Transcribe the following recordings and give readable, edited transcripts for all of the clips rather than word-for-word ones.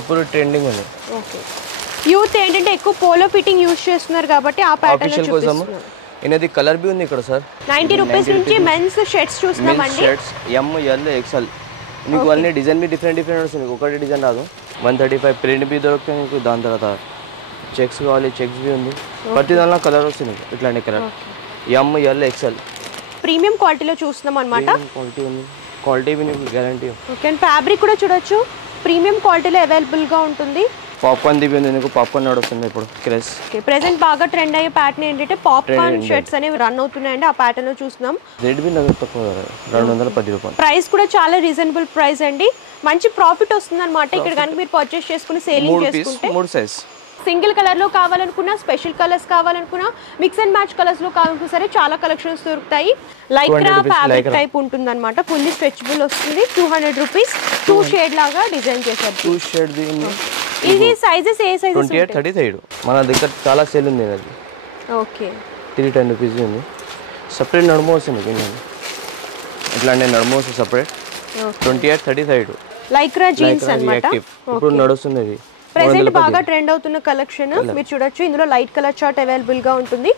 ఇప్పుడు ట్రెండింగ్ ఉంది. Okay, youth ఏంటంటే ఎక్కువ పోలో ఫిట్టింగ్ యూజ్ చేస్తున్నారు కాబట్టి ఆ ప్యాటర్న్ లో చూపిస్తున్నారు. ఇనది కలర్ भी ఉంది ఇక్కడ సార్. 90 రూపాయస్ నుంచి మెన్స్ షర్ట్స్ చూస్తున్నామండి. షర్ట్స్ ఎం ఎల్ ఎక్స్ఎల్ మీకు అన్ని డిజైన్ भी డిఫరెంట్ వస్తుంది. ఒకటి డిజైన్ రాదు. 135 ప్రింట్ भी దొరుకుతాయి మీకు. దాని తర్వాత చెక్స్ కావాలి, చెక్స్ भी ఉంది. ప్రతి దానిలో కలర్ వస్తుంది ఇట్లాంటి colour. M L XL premium క్వాలిటీలో చూస్తున్నాం అన్నమాట. క్వాలిటీ ఉంది, క్వాలిటీ भी మీకు గ్యారంటీ. ఓకే, అండ్ ఫ్యాబ్రిక్ కూడా చూడొచ్చు ప్రీమియం క్వాలిటీలో అవైలబుల్ గా ఉంటుంది. పాప్కార్న్ ది ఉంది మీకు. పాప్కార్న్ నడుస్తుంది ఇప్పుడు క్రేజ్. ఓకే, ప్రెజెంట్ బాగా ట్రెండ్ అయ్యే ప్యాటర్న్ ఏంటంటే పాప్కార్న్ షర్ట్స్ అనేవి రన్ అవుతున్నాయండి. ఆ ప్యాటర్న్ లో చూస్తున్నాం. రేట్ भी తక్కువ 210 రూపాయలు. ప్రైస్ కూడా చాలా రీజనబుల్ ప్రైస్ అండి. మంచి ప్రాఫిట్ వస్తుంది అన్నమాట. ఇక్కడ కనుక మీరు పర్చేస్ చేసుకుని సేలింగ్ చేసుకుంటే 3 సైజ్ సింగిల్ కలర్ లో కావాలనుకున్నా, స్పెషల్ కలర్స్ కావాలనుకున్నా, మిక్స్ అండ్ మ్యాచ్ కలర్స్ లో కావాలనుకున్నా సరే చాలా కలెక్షన్స్ దొరుకుతాయి. లైక్రా ఫ్యాబ్రిక్ టైప్ ఉంటుంది అనమాట. ఫుల్లీ స్ట్రెచబుల్ వస్తుంది. 200 రూపీస్. 2 షేడ్ లాగా డిజైన్ చేశారు. 2 షేడ్ ది. ఇది సైజెస్ ఏ సైజెస్? 28, 33. మన దగ్గర చాలా సేల్ ఉంది అది. ఓకే, 310 రూపీస్ ఉంది. సెపరేట్ నడుము వస్తుంది మీకు. ఇట్లాంటి నడుము వస్తుంది సెపరేట్. 28, 33. లైక్రా జీన్స్ అన్నమాట. ఇప్పుడు నడుస్తుంది ఇది. ప్రెజెంట్ బాగా ట్రెండ్ అవుతున్న కలెక్షన్ మీరు చూడొచ్చు. ఇందులో లైట్ కలర్ చార్ట్ అవైలబుల్ గా ఉంటుంది.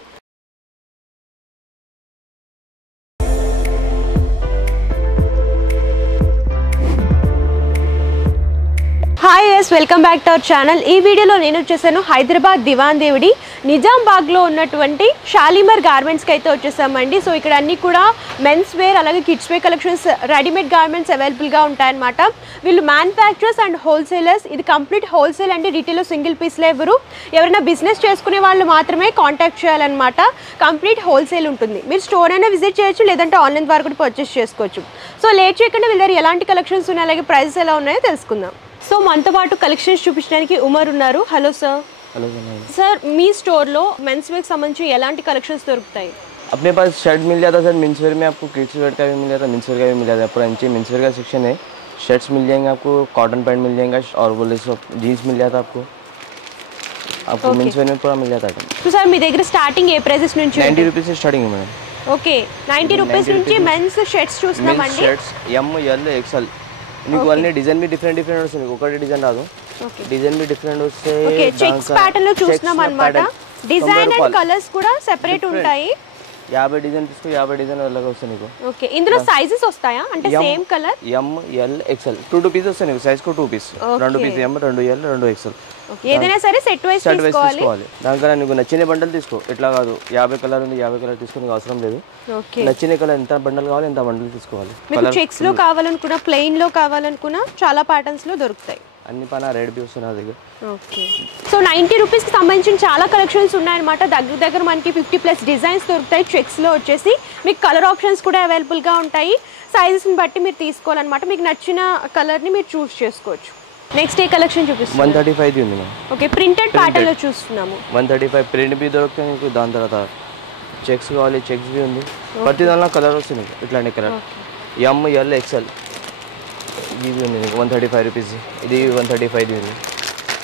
హాయ్ ఎస్, welcome back to our channel. ఈ వీడియోలో నేను వచ్చేసాను హైదరాబాద్ దివాన్ దేవుడి నిజాంబాగ్లో ఉన్నటువంటి షాలిమార్ గార్మెంట్స్కి అయితే వచ్చేసామండి. సో ఇక్కడ అన్నీ కూడా మెన్స్ వేర్ అలాగే kids wear collections, readymade garments అవైలబుల్గా ఉంటాయన్నమాట. వీళ్ళు మ్యానుఫ్యాక్చరర్స్ అండ్ హోల్సేలర్స్. ఇది కంప్లీట్ హోల్సేల్ అండి, రీటైల్లో సింగిల్ పీస్లో ఎవరైనా బిజినెస్ చేసుకునే వాళ్ళు మాత్రమే కాంటాక్ట్ చేయాలన్నమాట. కంప్లీట్ హోల్సేల్ ఉంటుంది. మీరు స్టోర్ అయినా విజిట్ చేయొచ్చు, లేదంటే ఆన్లైన్ ద్వారా కూడా పర్చేస్ చేసుకోవచ్చు. సో లేట్ చేయకుండా వీళ్ళ ఎలాంటి కలెక్షన్స్ ఉన్నాయి, అలాగే ప్రైసెస్ ఎలా ఉన్నాయో తెలుసుకుందాం. సో మనతో పాటు కలెక్షన్స్ చూపించడానికి ఉమర్ ఉన్నారు. Hello sir. हेलो सर, मी स्टोर लो मेंस वेयर संबंधी ఎలాంటి కలెక్షన్స్ దొరుకుతాయి? अपने पास शर्ट मिल जाता सर. मेंस वेयर में आपको किड्स वेयर का भी मिल जाता है, मेंस वेयर का भी मिल जाता है. पूरा इंची मेंस वेयर का सेक्शन है. शर्ट्स मिल जाएंगे आपको, कॉटन पैंट मिल जाएगा और बोले सब जीन्स मिल जाता है आपको मेंस वेयर में पूरा मिल जाता है. तो सर మీ దగ్గర స్టార్టింగ్ ఏ ప్రైసెస్ నుంచి? 90 రూపీస్ से स्टार्टिंग है मैडम. ఓకే, 90 రూపీస్ నుంచి మెన్స్ షర్ట్స్ చూస్తున్నామండి. షర్ట్స్ ఎం ఎల్ ఎక్స్ఎల్ మీకు అన్ని డిజైన్ भी డిఫరెంట్ వస్తుంది. ఒకటి డిజైన్ రాదు. డిజైన్ भी డిఫరెంట్ వస్తే. ఓకే, చెక్స్ ప్యాటర్న్ లో చూస్తున్నాం అన్నమాట. డిజైన్ అండ్ కలర్స్ కూడా సెపరేట్ ఉంటాయి. 50 డిజైన్ తీసుకో, 50 డిజైన్ అలాగా వస్తుంది నీకు. ఓకే, ఇందులో సైజెస్ వస్తాయా అంటే same colour? M L XL 2 piece వస్తాయి నీకు. సైజ్ కు 2 piece, 2 piece M, 2 L, 2 XL. Okay, ఏదైనా సరే సెట్ వైస్ తీసుకోవాలి. దానికన్నా నీకు నచ్చిన బండల్ తీసుకో. ఇట్లా కాదు 50 కలర్ ఉంది 50 కలర్ తీసుకోనికి అవసరం లేదు. ఓకే, నచ్చిన కలర్ ఎంత బండల్ కావాలి ఎంత బండల్ తీసుకోవాలి. మీకు చెక్స్ లో కావాలనుకున్నా, ప్లెయిన్ లో కావాలనుకున్నా చాలా ప్యాటర్న్స్ లో దొరుకుతాయి. అన్ని పైన రెడ్ బి వస్తున్నా దగ్గర. ఓకే, సో 90 రూపీస్ కి సంబంధించిన చాలా కలెక్షన్స్ ఉన్నాయన్నమాట. దగ్గర మనకి 50+ డిజైన్స్ దొరుకుతాయి. చెక్స్ లో వచ్చేసి మీకు కలర్ ఆప్షన్స్ కూడా అవైలబుల్ గా ఉంటాయి. సైజెస్ ని బట్టి మీరు తీసుకోవాలన్నమాట. మీకు నచ్చిన కలర్ ని మీరు చూస్ చేసుకోవచ్చు. నెక్స్ట్ ఏ కలెక్షన్ చూపిస్తాను? 135 ది ఉంది మ్యామ్. ఓకే, ప్రింటెడ్ ప్యాటర్న్ లో చూస్తున్నాము. 135 ప్రింట్ బి దొరుకుతాయి మీకు. దాని తర్వాత చెక్స్ కావాలి, చెక్స్ బి ఉంది. ప్రతి దానిలో కలర్ వస్తుంది ఇట్లాంటి కలర్. ఎం ఎల్ ఎక్స్ఎల్ ఇది ఉంది 135 రూపీస్. ఇది 135 ది ఉంది.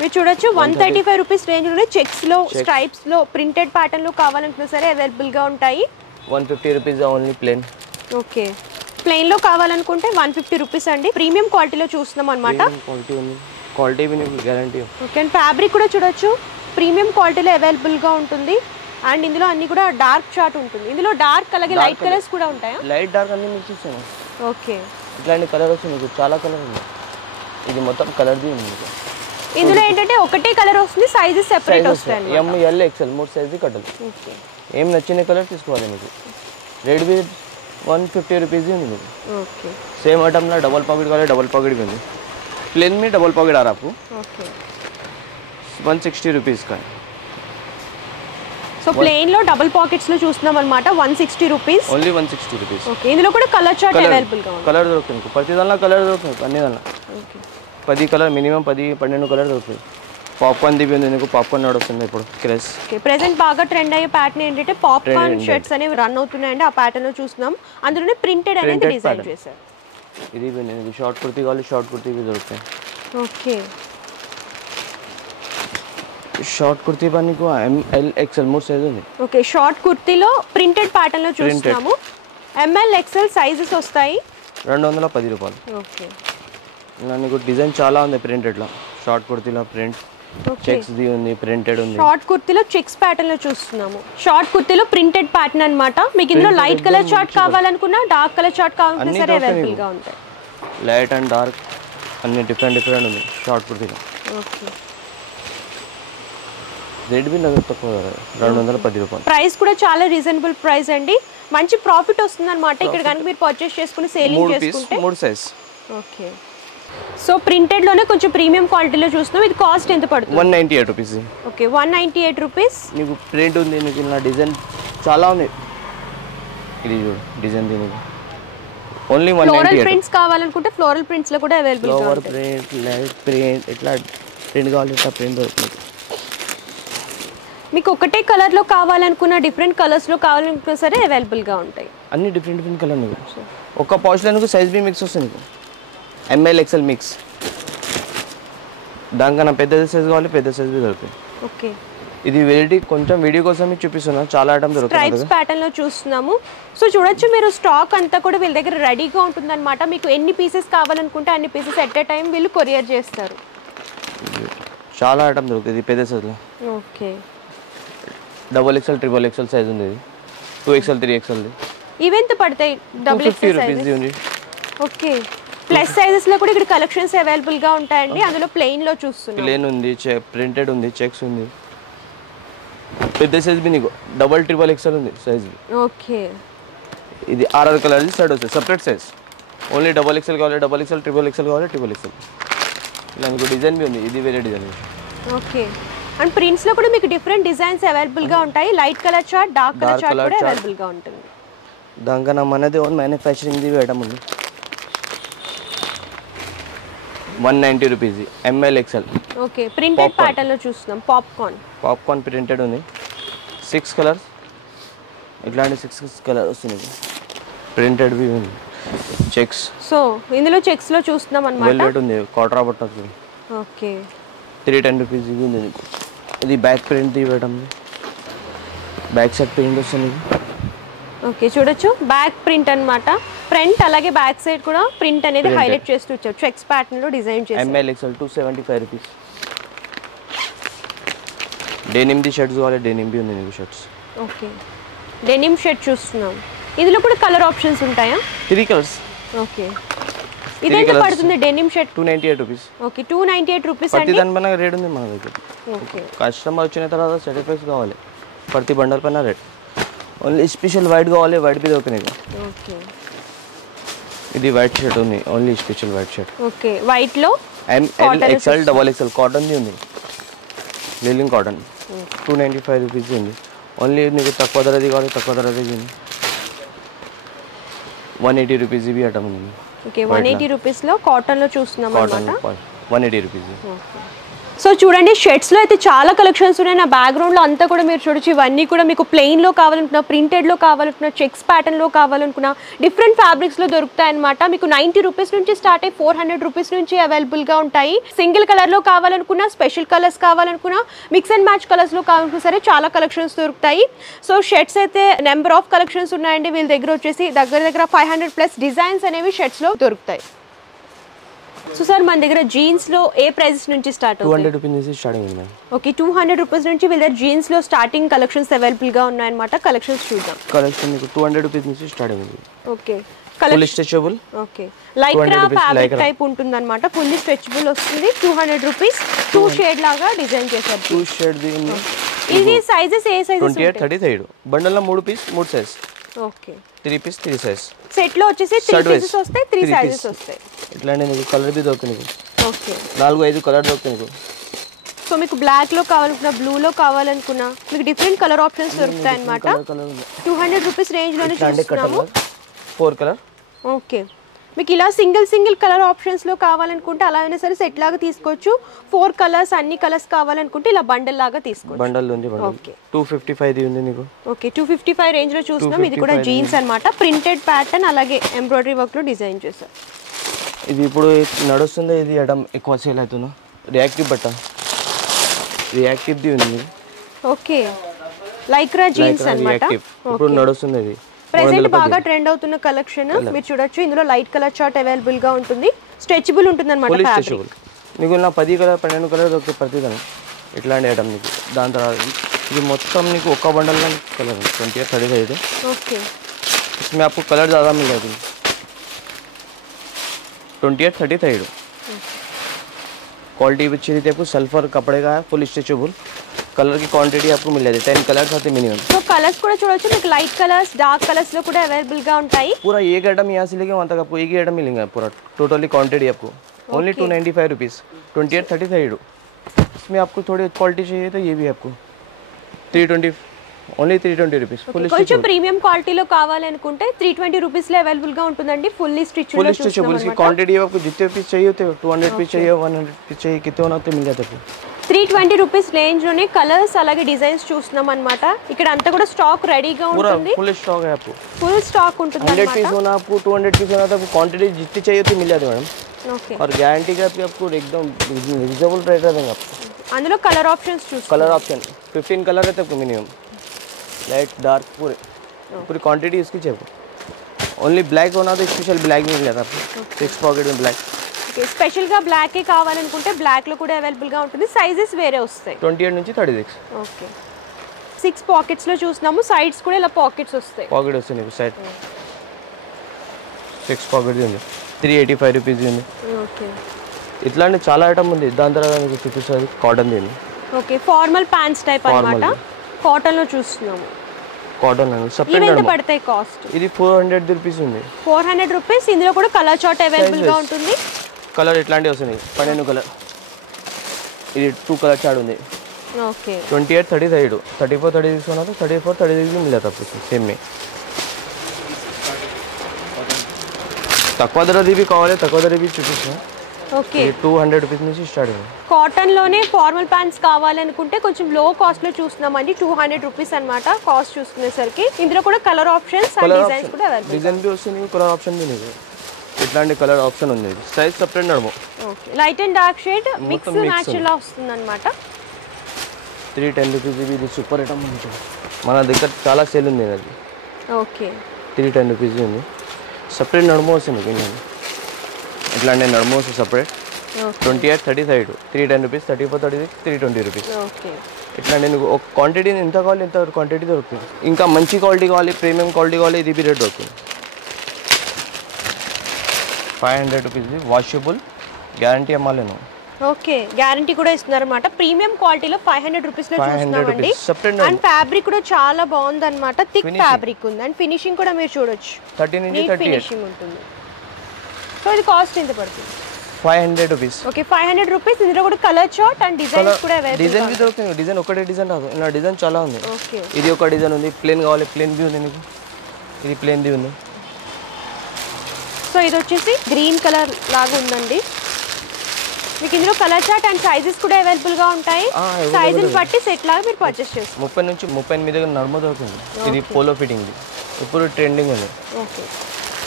మీరు చూడొచ్చు 135 రూపీస్ రేంజ్ లో చెక్స్ లో, స్ట్రైప్స్ లో, ప్రింటెడ్ ప్యాటర్న్ లో కావాలనుకున్నా సరే అవైలబుల్ గా ఉంటాయి. 150 rupees only plane. Okay, plain లో కావాలనుకుంటే 150 రూపీస్ అండి. ప్రీమియం క్వాలిటీలో చూస్తున్నాం అన్నమాట. క్వాలిటీ ఉంది, క్వాలిటీ भी మీకు గ్యారంటీ. ఓకే, అండ్ ఫ్యాబ్రిక్ కూడా చూడొచ్చు ప్రీమియం క్వాలిటీలో అవైలబుల్ గా ఉంటుంది. అండ్ ఇందులో అన్ని కూడా డార్క్ చార్ట్ ఉంటుంది. ఇందులో డార్క్ అలాగే లైట్ కలర్స్ కూడా ఉంటాయా? లైట్ డార్క్ అన్ని మిక్స్ చేసాము. ఓకే, ఇట్లాంటి కలర్ వస్తుంది మీకు. చాలా కలర్ ఉంది. ఇది మొత్తం కలర్ ది ఉంది మీకు. ఇందులో ఏంటంటే ఒకటే కలర్ వస్తుంది, సైజెస్ సెపరేట్ వస్తాయి. ఎం ఎల్ ఎక్స్ఎల్ 3 సైజ్ కట్టలు. ఓకే, ఏం నచ్చిన కలర్ తీసుకోవాలి మీకు. రేట్ भी 150 రూపీస్ ఉంది మీకు. ఓకే, सेम आइटम ना डबल पॉकेट वाले डबल पॉकेट भी प्लेन में डबल पॉकेट आ रहा है आपको. ओके, 160 रुपीस का है. సో ప్లెయిన్ లో డబుల్ పాకెట్స్ లో చూస్తున్నాం అన్నమాట. 160 రూపీస్. Only 160 rupees. ఓకే, ఇందులో కూడా కలర్ చార్ట్ అవైలబుల్ గా ఉంది. కలర్ దొరుకుతుంది ప్రతి దానిలో. కలర్ దొరుకుతుంది అన్ని దానిలో. ఓకే, 10 కలర్ మినిమం 10-12 కలర్ దొరుకుతాయి. పాప్కార్న్ ది ఉంది నీకు. పాప్కార్న్ నడుస్తుంది ఇప్పుడు క్రేజ్. ఓకే, ప్రెజెంట్ బాగా ట్రెండ్ అయ్యే ప్యాటర్న్ ఏంటంటే పాప్కార్న్ షర్ట్స్ అనేవి రన్ అవుతున్నాయండి. ఆ ప్యాటర్న్ లో చూస్తున్నాం. అందులోనే ప్రింటెడ్ అనేది డిజైన్ చేశారు. ఇది भी नहीं షార్ట్ కుర్తీ కావాలి, షార్ట్ కుర్తీ भी దొరుకుతాయి. ఓకే, షార్ట్ కుర్తీ పని నీకు ఎంఎల్ ఎక్స్ఎల్ 3 సైజ్ ఉంది. ఓకే, షార్ట్ కుర్తీలో ప్రింటెడ్ ప్యాటర్న్ లో చూస్తున్నాము. ఎంఎల్ ఎక్స్ఎల్ సైజెస్ వస్తాయి. 210 రూపాయలు. ఓకే, నీకు డిజైన్ చాలా ఉంది ప్రింటెడ్ లో. షార్ట్ కుర్తీలో ప్రింట్ ఓకే చెక్స్ ది ఉంది, ప్రింటెడ్ ఉంది. షార్ట్ కుర్తీలో చెక్స్ ప్యాటర్న్ లో చూస్తున్నాము. షార్ట్ కుర్తీలో ప్రింటెడ్ ప్యాటర్న్ అన్నమాట. మీకు ఇందులో లైట్ కలర్ చార్ట్ కావాలనుకున్నా, డార్క్ కలర్ చార్ట్ కావాలనుకున్నా సరే అవైలబుల్ గా ఉంటాయి. లైట్ అండ్ డార్క్ అన్ని డిఫరెంట్ ఉంది షార్ట్ కుర్తీలో. ఓకే. రేట్ బి నాకు తక్కువ 210 రూపాయలు. ప్రైస్ కూడా చాలా రీజనబుల్ ప్రైస్ అండి. మంచి ప్రాఫిట్ వస్తుంది అనమాట ఇక్కడ కనుక మీరు పర్చేస్ చేసుకుని సేలింగ్ చేసుకుంటే. 3 సైజ్. ఓకే. సో ప్రింటెడ్ లోనే కొంచెం ప్రీమియం క్వాలిటీలో చూస్తున్నాం. ఇది కాస్ట్ ఎంత పడుతుంది? 198 రూపీస్. Okay 198 rupees. నీకు ప్రింట్ ఉంది, నీకు ఇలా డిజైన్ చాలా ఉంది. ఇది చూడు డిజైన్ దీనికి ఓన్లీ 198. ఫ్లోరల్ ప్రింట్స్ కావాలనుకుంటే ఫ్లోరల్ ప్రింట్స్ లో కూడా అవైలబుల్ గా ఫ్లవర్ ఉంటాయి. ప్రింట్, లైట్ ప్రింట్, ఇట్లా ప్రింట్ కావాలి ఇట్లా ప్రింట్ దొరుకుతుంది. మీకు ఒకటే కలర్ లో కావాలనుకున్నా, డిఫరెంట్ కలర్స్ లో కావాలనుకున్నా సరే అవైలబుల్ గా ఉంటాయి. అన్ని డిఫరెంట్ కలర్ నీకు. ఒక పౌచ్లో నీకు సైజ్ బి మిక్స్ వస్తుంది నీకు. ML XL mix. దానికన్నా పెద్ద సైజ్ కావాలి, పెద్ద సైజ్ బి దొరుకుతుంది. ఓకే. ఇది వెరైటీ కొంచెం వీడియో కోసం మీకు చూపిస్తున్నా. చాలా ఐటమ్ దొరుకుతుంది. స్ట్రైప్స్ ప్యాటర్న్ లో చూస్తున్నాము. సో చూడొచ్చు మీరు స్టాక్ అంతా కూడా వీళ్ళ దగ్గర రెడీగా ఉంటుందన్నమాట. మీకు ఎన్ని పీసెస్ కావాలనుకుంటే అన్ని పీసెస్ ఎట్ ఏ టైం వీళ్ళు కొరియర్ చేస్తారు. చాలా ఐటమ్ దొరుకుతుంది పెద్ద సైజ్లో. ఓకే. XXL, XXL సైజ్ ఉంది. ఇది 2XL, 3XL. ఇవెంత పడతాయి? XXL సైజ్ ఉంది. ఓకే. ప్లస్ సైజెస్ లో కూడా ఇక్కడ కలెక్షన్స్ అవైలబుల్ గా ఉంటాయండి. అందులో ప్లెయిన్ లో చూస్తున్నాం. ప్లెయిన్ ఉంది, ప్రింటెడ్ ఉంది, చెక్స్ ఉంది. పెద్ద సైజ్ బి నీకు XXL ఉంది సైజ్. ఓకే. ఇది 6 కలర్ సైడ్ వస్తుంది సెపరేట్ సైజ్. ఓన్లీ XXL కావాలి, XXL, XXL కావాలి, XXL. ఇలా మీకు డిజైన్ బి ఉంది. ఇది వేరే డిజైన్. ఓకే. అండ్ ప్రింట్స్ లో కూడా మీకు డిఫరెంట్ డిజైన్స్ అవైలబుల్ గా ఉంటాయి. Light colour chart, dark colour chart కూడా అవైలబుల్ గా ఉంటుంది. దానికన్నా మనది ఓన్ మ్యానుఫ్యాక్చరింగ్ ది ఐటమ్ ఉంది. 190 rupees. ML XL. Okay. Printed pattern లో చూస్తున్నాం. పాప్కార్న్ ప్రింటెడ్ ఉంది. 6 కలర్స్. ఇట్లాంటి 6 కలర్ వస్తుంది. ప్రింటెడ్ బి ఉంది. చెక్స్. సో ఇందులో చెక్స్ లో చూస్తున్నాం అన్నమాట. వెల్వెట్ ఉంది, కాటరా బట్ట వస్తుంది. ఓకే. 310 రూపీస్ ఇది ఉంది. ఇది back print the item. Back side print వస్తుంది. ఓకే చూడొచ్చు బ్యాక్ ప్రింట్ అన్నమాట. ఫ్రంట్ అలాగే బ్యాక్ సైడ్ కూడా ప్రింట్ అనేది హైలైట్ చేస్తూ వచ్చారు. చెక్స్ ప్యాటర్న్ లో డిజైన్ చేశారు. ML XL 275 rupees. Denim the shirts కావాలి, డెనిమ్ బి ఉంది నీకు షర్ట్స్. ఓకే. డెనిమ్ షర్ట్ చూస్తున్నాం. ఇందులో కూడా కలర్ ఆప్షన్స్ ఉంటాయా? 3 కలర్స్. ఓకే. ఇదెంత పడుతుంది denim shirt? 298 rupees. Okay 298 rupees ప్రతి అండి. దాని పైన రేట్ ఉంది మన దగ్గర. ఓకే. కస్టమర్ వచ్చిన తర్వాత సర్టిఫికేట్స్ కావాలి. ప్రతి బండల్ పైన రేట్. ఓన్లీ స్పెషల్ వైట్ కావాలి, వైట్ బి దొరుకుతుంది. ఓకే. ఇది వైట్ షర్ట్ ఉంది, only special white shirt. Okay. White లో ML XL, XXL cotton the ఉంది. లిలింగ్ కాటన్ 295 రూపీస్ ఉంది. ఓన్లీ నీకు తక్కువ ధరది కావాలి, తక్కువ ధరది ఉంది. 180 రూపీస్ ఇవి ఐటమ్ ఉంది. ఓకే. 180 రూపీస్ లో కాటన్ లో చూస్తున్నాం అన్నమాట. 180 రూపీస్. ఓకే. సో చూడండి షర్ట్స్ లో అయితే చాలా కలెక్షన్స్ ఉన్నాయి. నా బ్యాక్గ్రౌండ్ లో అంతా కూడా మీరు చూడొచ్చు. ఇవన్నీ కూడా మీకు ప్లెయిన్ లో కావాలనుకున్నా, ప్రింటెడ్ లో కావాలనుకున్నా, చెక్స్ ప్యాటర్న్ లో కావాలనుకున్నా డిఫరెంట్ ఫ్యాబ్రిక్స్ లో దొరుకుతాయి అనమాట. మీకు 90 రూపీస్ నుంచి స్టార్ట్ అయ్యి 400 రూపీస్ నుంచి అవైలబుల్ గా ఉంటాయి. సింగిల్ కలర్ లో కావాలనుకున్నా, స్పెషల్ కలర్స్ కావాలనుకున్నా, మిక్స్ అండ్ మ్యాచ్ కలర్స్ లో కావాలనుకున్నా సరే చాలా కలెక్షన్స్ దొరుకుతాయి. సో షర్ట్స్ అయితే నెంబర్ ఆఫ్ కలెక్షన్స్ ఉన్నాయండి వీళ్ళ దగ్గర. వచ్చేసి దగ్గర 500+ డిజైన్స్ అనేవి షర్ట్స్ లో దొరుకుతాయి. సో సార్ మన దగ్గర జీన్స్ లో ఏ ప్రైజెస్ నుంచి స్టార్ట్ అవుతాయి? 200 రూపీస్ నుంచి స్టార్టింగ్ ఉంది. ఓకే 200 రూపీస్ నుంచి వీళ్ళ దగ్గర జీన్స్ లో స్టార్టింగ్ కలెక్షన్స్ అవైలబుల్ గా ఉన్నాయన్నమాట. కలెక్షన్స్ చూద్దాం. కలెక్షన్ మీకు 200 రూపీస్ నుంచి స్టార్టింగ్ ఉంది. Okay. Full stretchable. Okay. Lycra fabric type ఉంటుందన్నమాట. ఫుల్లీ స్ట్రెచబుల్ వస్తుంది. 200 రూపీస్. 2 షేడ్ లాగా డిజైన్ చేశారు. 2 షేడ్ ది ఉంది. ఇది సైజెస్ ఏ సైజెస్? 28, 33. బండల్ లో 3 piece 3 size. Okay. 3 piece 3 size. Set లో వచ్చేసి 3 పీసెస్ వస్తాయి, 3 సైజెస్ వస్తాయి. ఇట్లానే నీకు కలర్ బి దొరుకుతుంది. ఓకే. 4-5 కలర్ దొరుకుతుంది నీకు. సో మీకు బ్లాక్ లో కావాలనుకున్నా, బ్లూ లో కావాలనుకున్నా మీకు డిఫరెంట్ కలర్ ఆప్షన్స్ దొరుకుతాయి అన్నమాట. 200 రూపీస్ రేంజ్ లోనే చూస్తున్నాము. 4 కలర్. ఓకే. మీకు ఇలా సింగిల్ కలర్ ఆప్షన్స్ లో కావాలనుకుంటే అలా అయినా సరే సెట్ లాగా తీసుకోవచ్చు. 4 కలర్స్ అన్ని కలర్స్ కావాలనుకుంటే ఇలా బండల్ లాగా తీసుకోవచ్చు. బండల్ ఉంది. ఓకే. 255 ది ఉంది నీకు. ఓకే 255 రేంజ్ లో చూస్తున్నాం. ఇది కూడా జీన్స్ అన్నమాట. ప్రింటెడ్ ప్యాటర్న్ అలాగే ఎంబ్రాయిడరీ వర్క్ లో డిజైన్ చేశారు. ఇది ఇప్పుడు నడుస్తుంది. ఇది ఐటమ్ ఎక్కువ సేల్ అవుతుందా? రియాక్టివ్ బట్ట. రియాక్టివ్ ది ఉంది. ఓకే. లైక్రా జీన్స్ అన్నమాట. ఇప్పుడు నడుస్తుంది. ఇది ప్రెజెంట్ బాగా ట్రెండ్ అవుతున్న కలెక్షన్ మీరు చూడొచ్చు. ఇందులో లైట్ కలర్ చార్ట్ అవైలబుల్ గా ఉంటుంది. స్ట్రెచబుల్ ఉంటుంది అన్నమాట. నీకు నా 10 కలర్ 12 కలర్ దొరుకుతాయి ప్రతిదాన్ని ఇట్లాంటి ఐటమ్ నీకు. దాని తర్వాత ఇది మొత్తం నీకు ఒక్క బండల్ में कलर 28 35 है. ओके. इसमें आपको कलर ज़्यादा मिल जाएगी. 28 35 क्वालिटी भी अच्छी रहती है. आपको सल्फर कपड़े का है, फुल स्ट्रेचेबल. कलर की क्वांटिटी आपको मिल जाती है 10 कलर्स आते मिनिमम. సో కలర్స్ కూడా చూడొచ్చు మీకు లైట్ కలర్స్ డార్క్ కలర్స్ లో కూడా అవైలబుల్ గా ఉంటాయి. पूरा एक आइटम यहाँ से लेके वहाँ तक आपको एक ही आइटम मिलेंगे पूरा टोटली क्वांटिटी आपको ओनली 295 रुपीज़ 28 35. इसमें आपको थोड़ी क्वालिटी चाहिए तो ये भी आपको 320 ఓన్లీ 320 రూపీస్. ఫుల్ కొంచెం ప్రీమియం క్వాలిటీలో కావాలి అనుకుంటే 320 రూపీస్ లో అవైలబుల్ గా ఉంటుందండి. ఫుల్లీ స్టిచ్డ్ లో स्ट्रेचेबल की क्वांटिटी आपको जितने पीस चाहिए होते 200 पीस चाहिए 100 पीस चाहिए कितने होना होते मिल जाते. 320 రూపీస్ రేంజ్ లోనే కలర్స్ అలాగే డిజైన్స్ చూస్తున్నాం అన్నమాట. ఇక్కడ అంతా కూడా స్టాక్ రెడీగా ఉంటుంది. फुल स्टॉक है आपको. फुल स्टॉक ఉంటుంది 100 पीस होना आपको 200 पीस होना तो आपको क्वांटिटी जितनी चाहिए होती मिल जाती मैडम. ఓకే. और गारंटी का आपको एकदम रिजनेबल रेट देंगे आपको. అందులో కలర్ ఆప్షన్స్ చూస్తాం. कलर ऑप्शन 15 कलर रहते आपको मिनिमम. लाइट डार्क पूरी क्वांटिटी इसकी चाहिए. ओनली ब्लैक होना तो स्पेशल ब्लैक मिल जाता है आपको 6 पॉकेट में ब्लैक. ఓకే. స్పెషల్ గా బ్లాక్ ఏ కావాలనుకుంటే బ్లాక్ లో కూడా అవైలబుల్ గా ఉంటుంది. సైజెస్ వేరే వస్తాయి 28 నుంచి 36. ఓకే. 6 పాకెట్స్ లో చూస్తున్నాము. సైడ్స్ కూడా ఇలా పాకెట్స్ వస్తాయి. పాకెట్ వస్తుంది నీకు సైడ్ 6 పాకెట్ ఉంది 385 రూపీస్ ఉంది. ఓకే. ఇట్లాంటి చాలా ఐటమ్ ఉంది. దాని తర్వాత మీకు చూపిస్తుంది కాటన్ దీన్ని. ఓకే. ఫార్మల్ ప్యాంట్స్ టైప్ అన్నమాట. కాటన్ లో చూస్తున్నాము. కాటన్ అని ఇవి సెపరేట్ ఎంత పడతాయి కాస్ట్? ఇది 400 రూపీస్ ఉంది. 400 రూపీస్. ఇందులో కూడా కలర్ చార్ట్ అవైలబుల్ గా ఉంటుంది. కలర్ ఇట్లాంటివి వస్తుంది 12 కలర్. ఇది 2 कलर चार्ट ఉంది. ఓకే. 28 35 34 36 होना तो 34 36 भी मिल जाता आपको सेम में. తక్కువ ధరది भी కావాలి తక్కువ ధరది भी చూపిస్తాను. ఓకే. 200 రూపీస్ నుంచి స్టార్ట్ అయింది. కాటన్ లోనే ఫార్మల్ ప్యాంట్స్ కావాలనుకుంటే కొంచెం లో కాస్ట్ లో చూస్తున్నామండి. 200 రూపీస్ అన్నమాట కాస్ట్ చూసుకునేసరికి. ఇందులో కూడా కలర్ ఆప్షన్స్ అండ్ డిజైన్స్ కూడా అవైలబుల్. డిజైన్ भी వస్తుంది కలర్ ఆప్షన్ भी ఉంది. ఇట్లాంటి కలర్ ఆప్షన్ ఉంది. సైజ్ సెపరేట్ నడము. Okay. Light and dark shade mix match లా వస్తుందన్నమాట. 310 రూపీస్ ఇది సూపర్ ఐటమ్ ఉంది. మన దగ్గర చాలా సేల్ ఉంది అది. ఓకే. 310 రూపీస్ ఉంది. సెపరేట్ నడము వస్తుంది మీకు. ఇట్లాంటి నడము వస్తుంది సెపరేట్. 28 35 310 rupees 34 36 320 rupees. ఓకే. ఇట్లాంటి నీకు ఒక క్వాంటిటీ ఎంత కావాలి ఎంత క్వాంటిటీ దొరుకుతుంది. ఇంకా మంచి క్వాలిటీ కావాలి ప్రీమియం క్వాలిటీ కావాలి ఇది भी రేట్ దొరుకుతుంది. 500 రూపీస్ వాషబుల్ గ్యారంటీ అమ్మాలేను. ఓకే. గ్యారంటీ కూడా ఇస్తున్నారు అన్నమాట. ప్రీమియం క్వాలిటీలో 500 రూపీస్ లో చూస్తున్నామండి. అండ్ ఫ్యాబ్రిక్ కూడా చాలా బాగుంది అన్నమాట. థిక్ ఫ్యాబ్రిక్ ఉంది అండ్ ఫినిషింగ్ కూడా మీరు చూడొచ్చు 30 నుంచి 38 ఫినిషింగ్ ఉంటుంది. సో ఇది కాస్ట్ ఎంత పడుతుంది? 500 రూపీస్. ఓకే. 500 రూపీస్. ఇందులో కూడా కలర్ చార్ట్ అండ్ డిజైన్స్ కూడా అవైలబుల్. డిజైన్ भी దొరుకుతుంది. డిజైన్ ఒకటే డిజైన్ రాదు. ఇలా డిజైన్ చాలా ఉంది. ఓకే. ఇది ఒక డిజైన్ ఉంది. ప్లేన్ కావాలి ప్లేన్ भी ఉంది నీకు. ఇది ప్లేన్ भी ఉంది. సో ఇది వచ్చేసి గ్రీన్ కలర్ లాగా ఉందండి. మీకు ఇందులో కలర్ చార్ట్ అండ్ సైజెస్ కూడా అవైలబుల్ గా ఉంటాయి. సైజుని బట్టి సెట్ లాగా మీరు పర్చేస్ చేసుకోవచ్చు. 30 నుంచి 38 దగ్గర నడుము దొరుకుతుంది. ఇది పోలో ఫిట్టింగ్ ఇప్పుడు ట్రెండింగ్ ఉంది. ఓకే.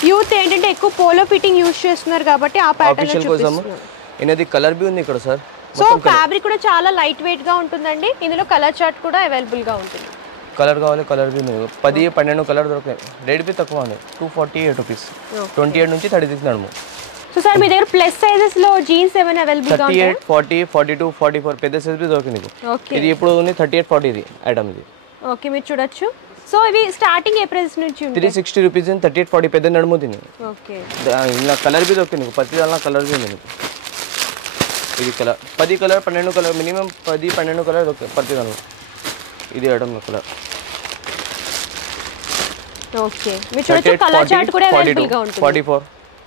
యూత్ ఏంటంటే ఎక్కువ పోలో ఫిట్టింగ్ యూస్ చేస్తున్నారు కాబట్టి ఆ ప్యాటర్న్ లో చూపిస్తున్నాను. ఇనది కలర్ भी ఉంది ఇక్కడ సార్. సో ఫ్యాబ్రిక్ కూడా చాలా లైట్ వెయిట్ గా ఉంటుందండి. ఇందులో కలర్ చార్ట్ కూడా అవైలబుల్ గా ఉంటుంది. కలర్ కావాలి కలర్ भी ఉంది. 10 12 కలర్ దొరుకుతాయి. రేట్ भी తక్కువ ఉంది 248 రూపీస్. 28 నుంచి 36 నడుము. సో సార్ మీ దగ్గర ప్లస్ సైజెస్ లో జీన్స్ ఏమైనా అవైలబుల్ గా ఉంటాయా? 38 40 42 44 పెద్ద సైజ్ भी దొరుకుతుంది నీకు. ఇది ఇప్పుడు ఉంది 38 40 ఇది ఐటమ్ ఇది. ఓకే. మీరు చూడొచ్చు. సో ఇవి స్టార్టింగ్ ఏ ప్రైస్ నుంచి ఉంటాయి? 360 రూపీస్ 38 40 పెద్ద నడుము ఉంది. ఓకే. ఇలా కలర్ भी దొరుకుతుంది నీకు. ప్రతి దానిలో కలర్ भी ఉంది నీకు. ఇది colour 10 colour 12 colour minimum 10 12 colour దొరుకుతాయి ప్రతి దానిలో. ఇది ఐటమ్ కలర్. ఓకే. మీరు చూడొచ్చు కలర్ చార్ట్ కూడా అవైలబుల్ గా ఉంటుంది. 44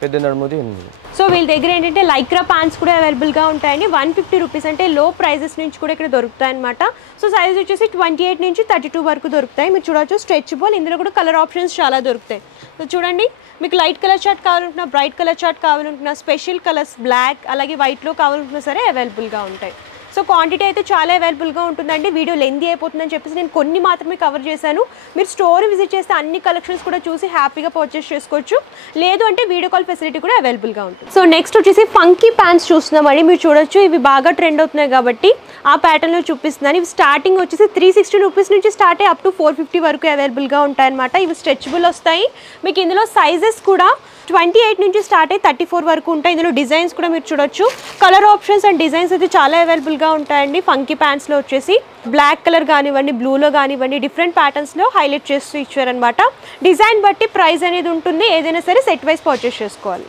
పెద్ద నడుముది ఉంది. సో వీళ్ళ దగ్గర ఏంటంటే లైక్రా ప్యాంట్స్ కూడా అవైలబుల్ గా ఉంటాయండి. 150 రూపీస్ అంటే లో ప్రైజెస్ నుంచి కూడా ఇక్కడ దొరుకుతాయి అనమాట. సో సైజ్ వచ్చేసి 28 నుంచి 32 వరకు దొరుకుతాయి. మీరు చూడొచ్చు స్ట్రెచబుల్. ఇందులో కూడా కలర్ ఆప్షన్స్ చాలా దొరుకుతాయి. సో చూడండి మీకు లైట్ కలర్ చార్ట్ కావాలనుకున్నా బ్రైట్ కలర్ చార్ట్ కావాలనుకున్నా స్పెషల్ కలర్స్ బ్లాక్ అలాగే వైట్లో కావాలనుకున్నా సరే అవైలబుల్గా ఉంటాయి. సో క్వాంటిటీ అయితే చాలా అవైలబుల్గా ఉంటుందండి. వీడియో లెందీ అయిపోతుందని చెప్పేసి నేను కొన్ని మాత్రమే కవర్ చేశాను. మీరు స్టోర్ విజిట్ చేస్తే అన్ని కలెక్షన్స్ కూడా చూసి హ్యాపీగా పర్చేస్ చేసుకోవచ్చు. లేదు అంటే వీడియో కాల్ ఫెసిలిటీ కూడా అవైలబుల్గా ఉంటుంది. సో నెక్స్ట్ వచ్చేసి ఫంకీ ప్యాంట్స్ చూస్తున్నామండి. మీరు చూడొచ్చు ఇవి బాగా ట్రెండ్ అవుతున్నాయి కాబట్టి ఆ ప్యాటర్న్లో చూపిస్తున్నాను. ఇవి స్టార్టింగ్ వచ్చేసి 360 రూపీస్ నుంచి స్టార్ట్ అయ్యి అప్ టు 450 వరకు అవైలబుల్గా ఉంటాయన్నమాట. ఇవి స్ట్రెచబుల్ వస్తాయి. మీకు ఇందులో సైజెస్ కూడా సైజ్ 28 నుంచి స్టార్ట్ అయ్యి 34 వరకు ఉంటాయి. ఇందులో డిజైన్స్ కూడా మీరు చూడొచ్చు. కలర్ ఆప్షన్స్ అండ్ డిజైన్స్ అయితే చాలా అవైలబుల్గా ఉంటాయండి. ఫంకీ ప్యాంట్స్లో వచ్చేసి బ్లాక్ కలర్ కానివ్వండి, బ్లూలో కానివ్వండి, డిఫరెంట్ ప్యాటర్న్స్లో హైలైట్ చేస్తూ ఇచ్చారనమాట. డిజైన్ బట్టి ప్రైస్ అనేది ఉంటుంది. ఏదైనా సరే సెట్ వైజ్ పర్చేస్ చేసుకోవాలి.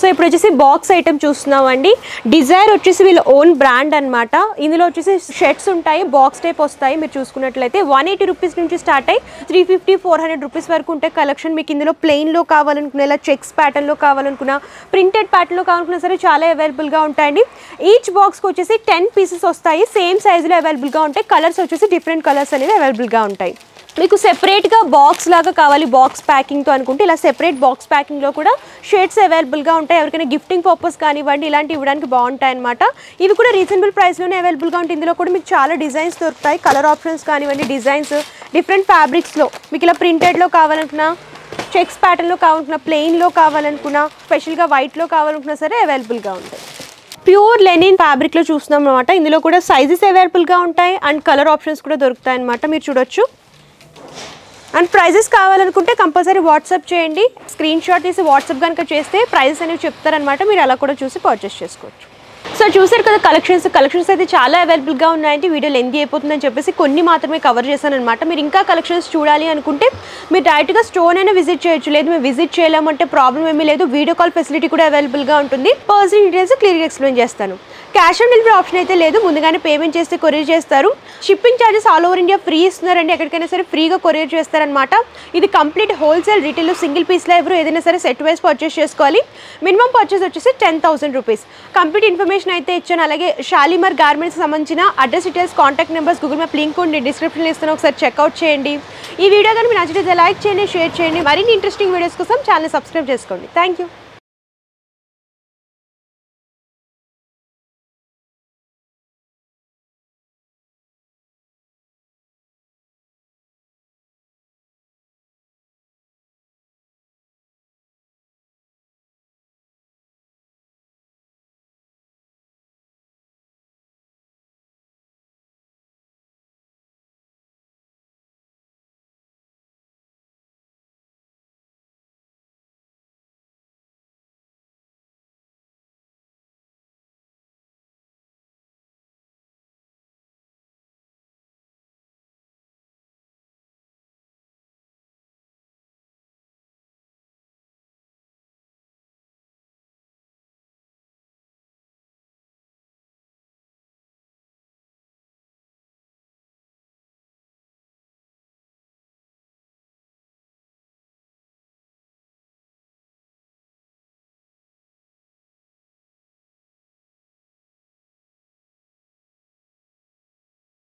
సో ఇప్పుడు వచ్చేసి బాక్స్ ఐటమ్ చూస్తున్నామండి. డిజైర్ వచ్చేసి వీళ్ళ ఓన్ బ్రాండ్ అనమాట. ఇందులో వచ్చేసి షర్ట్స్ ఉంటాయి, బాక్స్ టైప్ వస్తాయి. మీరు చూసుకున్నట్లయితే 180 రూపీస్ నుంచి స్టార్ట్ అయ్యి 350, 400 రూపీస్ వరకు ఉంటాయి కలెక్షన్. మీకు ఇందులో ప్లెయిన్లో కావాలనుకున్నా, ఇలా చెక్స్ ప్యాటర్న్లో కావాలనుకున్నా, ప్రింటెడ్ ప్యాటర్న్లో కావాలనుకున్నా సరే చాలా అవైలబుల్గా ఉంటాయండి. ఈచ్ బాక్స్కి వచ్చేసి 10 పీసెస్ వస్తాయి. సేమ్ సైజులో అవైలబుల్గా ఉంటాయి. కలర్స్ వచ్చేసి డిఫరెంట్ కలర్స్ అనేవి అవైలబుల్గా ఉంటాయి. మీకు సెపరేట్గా బాక్స్ లాగా కావాలి బాక్స్ ప్యాకింగ్తో అనుకుంటే ఇలా సెపరేట్ బాక్స్ ప్యాకింగ్లో కూడా షేడ్స్ అవైలబుల్గా ఉంటాయి. ఎవరికైనా గిఫ్టింగ్ పర్పస్ కానివ్వండి ఇలాంటివి ఇవ్వడానికి బాగుంటాయి అనమాట. ఇవి కూడా రీజనబుల్ ప్రైస్లోనే అవైలబుల్గా ఉంటాయి. ఇందులో కూడా మీకు చాలా డిజైన్స్ దొరుకుతాయి. కలర్ ఆప్షన్స్ కానివ్వండి, డిజైన్స్ డిఫరెంట్ ఫ్యాబ్రిక్స్లో మీకు ఇలా ప్రింటెడ్లో కావాలనుకున్నా, చెక్స్ ప్యాటర్న్లో కావాలనుకున్నా, ప్లెయిన్లో కావాలనుకున్నా, స్పెషల్గా వైట్లో కావాలనుకున్నా సరే అవైలబుల్గా ఉంటాయి. ప్యూర్ లెనిన్ ఫ్యాబ్రిక్లో చూస్తున్నాం అనమాట. ఇందులో కూడా సైజెస్ అవైలబుల్గా ఉంటాయి అండ్ కలర్ ఆప్షన్స్ కూడా దొరుకుతాయి అనమాట. మీరు చూడొచ్చు. అండ్ ప్రైజెస్ కావాలనుకుంటే కంపల్సరీ వాట్సాప్ చేయండి. స్క్రీన్ షాట్ తీసి వాట్సాప్ కనుక చేస్తే ప్రైజెస్ అనేవి చెప్తారనమాట. మీరు అలా కూడా చూసి పర్చేస్ చేసుకోవచ్చు. సో చూసారు కదా కలెక్షన్స్ అయితే చాలా అవైలబుల్గా ఉన్నాయండి. వీడియో లెంతీ అయిపోతుందని చెప్పేసి కొన్ని మాత్రమే కవర్ చేశాను అనమాట. మీరు ఇంకా కలెక్షన్స్ చూడాలి అనుకుంటే మీరు డైరెక్ట్గా స్టోర్ అయినా విజిట్ చేయొచ్చు. లేదు మేము విజిట్ చేయలేమంటే ప్రాబ్లం ఏమీ లేదు. వీడియో కాల్ ఫెసిలిటీ కూడా అవైలబుల్గా ఉంటుంది. పర్సనల్ డీటెయిల్స్ క్లియర్గా ఎక్స్ప్లెయిన్ చేస్తాను. క్యాష్ ఆన్ డెలివరీ ఆప్షన్ అయితే లేదు. ముందుగానే పేమెంట్ చేస్తే కొరియర్ చేస్తారు. Shipping charges all over India free ఇస్తున్నారండి. ఎక్కడికైనా సరే ఫ్రీగా కొరియర్ చేస్తారనమాట. ఇది కంప్లీట్ హోల్సేల్ రీటైల్లో సింగిల్ పీస్లో ఎవరు ఏదైనా సరే సెట్ వైజ్ పర్చేస్ చేసుకోవాలి. మినిమం పర్చేస్ వచ్చేసి 10,000 రూపీస్. కంప్లీట్ ఇన్ఫర్మేషన్ అయితే ఇచ్చాను. అలాగే షాలిమార్ గార్మెంట్స్ సంబంధించిన address details, contact numbers, Google map link ఉండి డిస్క్రిప్షన్లో ఇస్తాను. ఒకసారి చెక్అవుట్ చేయండి. ఈ వీడియో కానీ మీరు నచ్చితే లైక్ చేయండి, షేర్ చేయండి. మరిన్ని ఇంట్రెస్టింగ్ వీడియోస్ కోసం ఛానల్ సబ్స్క్రైబ్ చేసుకోండి. Thank you.